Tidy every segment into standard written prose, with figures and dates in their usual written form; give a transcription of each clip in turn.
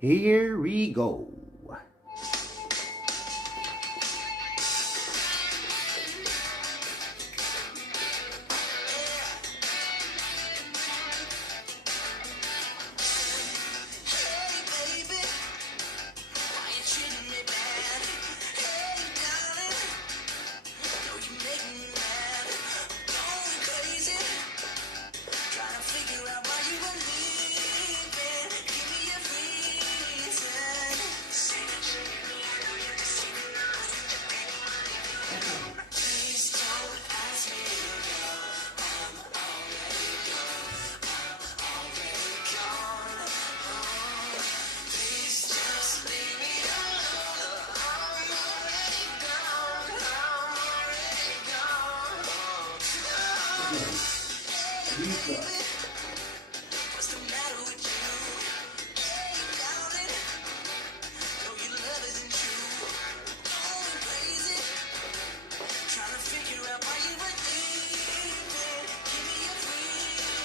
Here we go.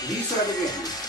Restart again.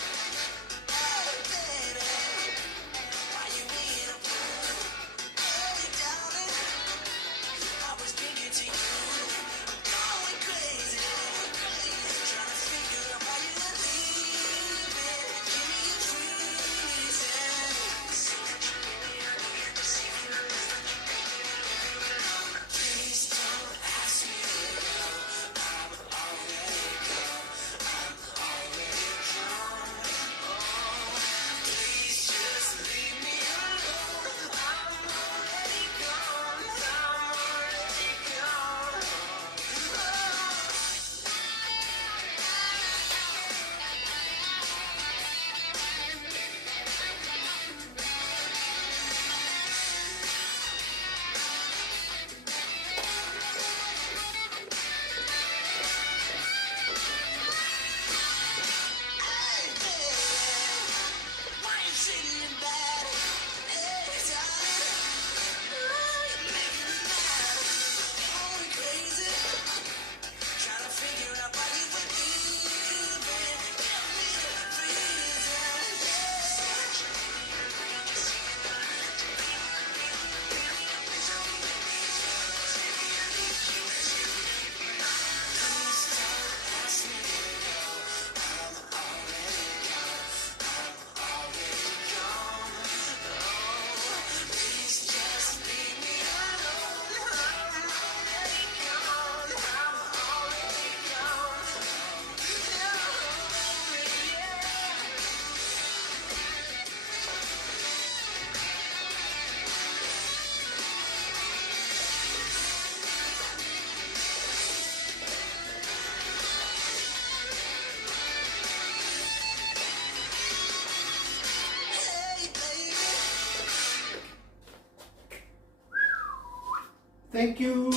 Thank you.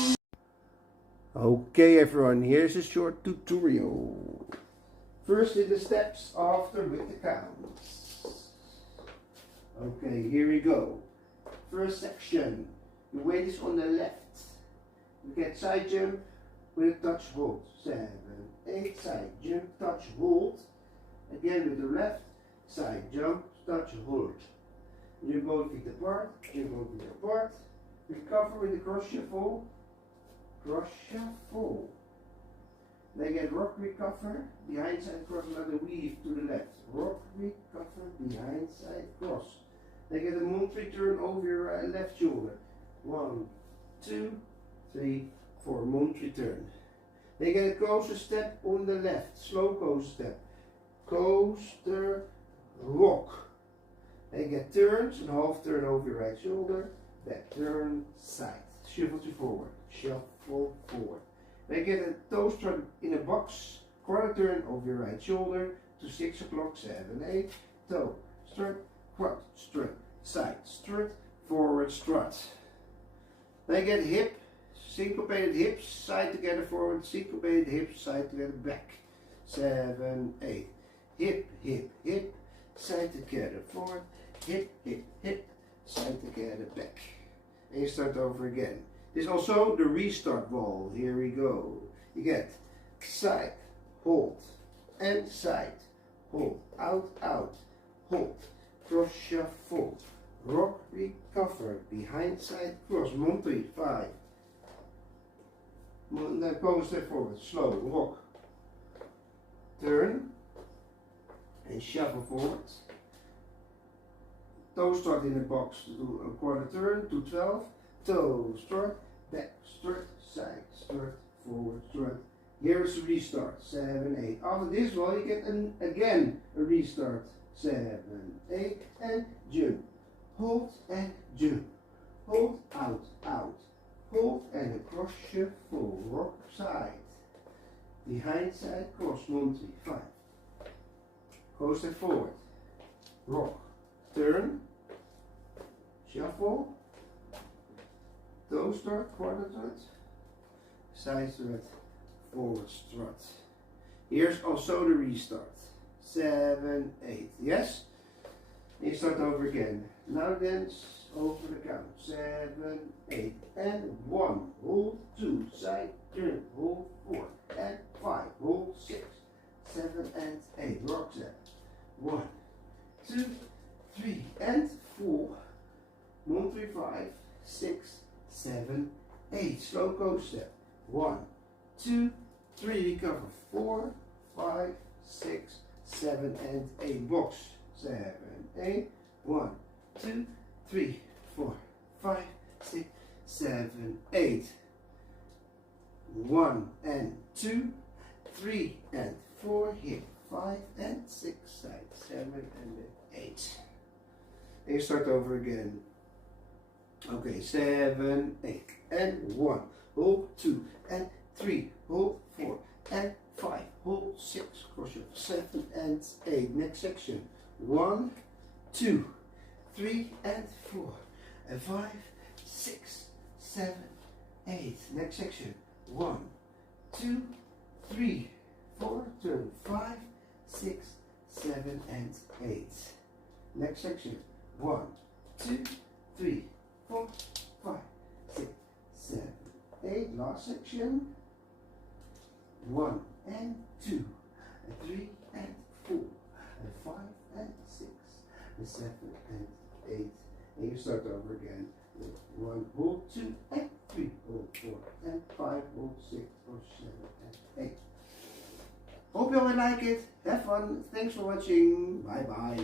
Okay everyone, here's a short tutorial. First in the steps, after with the counts. Okay, here we go. First section, the weight is on the left. You get side jump with a touch hold. 7, 8, side jump, touch hold. Again with the left, side jump, touch hold. You go feet apart, you go feet apart. Recover with the cross shuffle. Cross shuffle. Then get rock recover, behind side cross, another weave to the left. Rock recover, behind side cross. Then get a monthly turn over your left shoulder. 1, 2, 3, 4, monthly turn. Then get a coaster step on the left, slow coaster step. Coaster, rock. Then get turns and half turn over your right shoulder. Back turn, side. Shuffle to forward. Shuffle forward. Then get a toe strut in a box. Quarter turn over your right shoulder to 6 o'clock, 7, 8. Toe, strut, quad, strut, side, strut, forward, strut. Then get hip, syncopated hips, side together forward, syncopated hips, side together back. 7, 8. Hip, hip, hip, side together forward, hip, hip, hip, side together back. And you start over again. This is also the restart ball. Here we go. You get side, hold, and side, hold, out, out, hold, cross shuffle, rock, recover, behind side cross, Monty, 5. Then go a step forward, slow, rock, turn, and shuffle forward. Toe start in the box, do a quarter turn, to 12, toe strut, back strut, side strut, forward strut. Here is a restart, 7, 8. After this one you get again a restart, 7, 8, and jump. Hold and jump. Hold, out, out. Hold and across shuffle, rock side. Behind side cross, 1, 3, 5. Go step forward. Rock. Turn. Shuffle. Toe strut, quarter strut. Side strut, forward strut. Here's also the restart. 7, 8. Yes? You start over again. Now dance over the count. 7, 8, and 1. Hold 2. Side turn. Hold 4 and 5. Hold 6, 7, and 8. Rock step. 1, 2, 3, and 4. 1, 3, 5, 6, 7, 8. Slow coast step. 1, 2, 3. Recover. 4, 5, 6, 7, and 8. Box. 7, 8. 1, 2, 3, 4, 5, 6, 7, 8. 1 and 2, 3 and 4. Here. 5 and 6. Side. 7 and 8. And you start over again. Okay, 7, 8, and 1. Hold 2 and 3. Hold 4 and 5. Hold 6. Cross your 7 and 8. Next section. 1, 2, 3 and 4 and 5, 6, 7, 8. Next section. 1, 2, 3, 4. Turn 5, 6, 7 and 8. Next section. 1, 2, 3, 4, 5, 6, 7, 8. Last section. 1 and 2 and 3 and 4 and 5 and 6 and 7 and 8. And you start over again with 1, hold 2 and 3, hold 4 and 5, hold 6, hold 7 and 8. Hope you all like it. Have fun. Thanks for watching. Bye bye.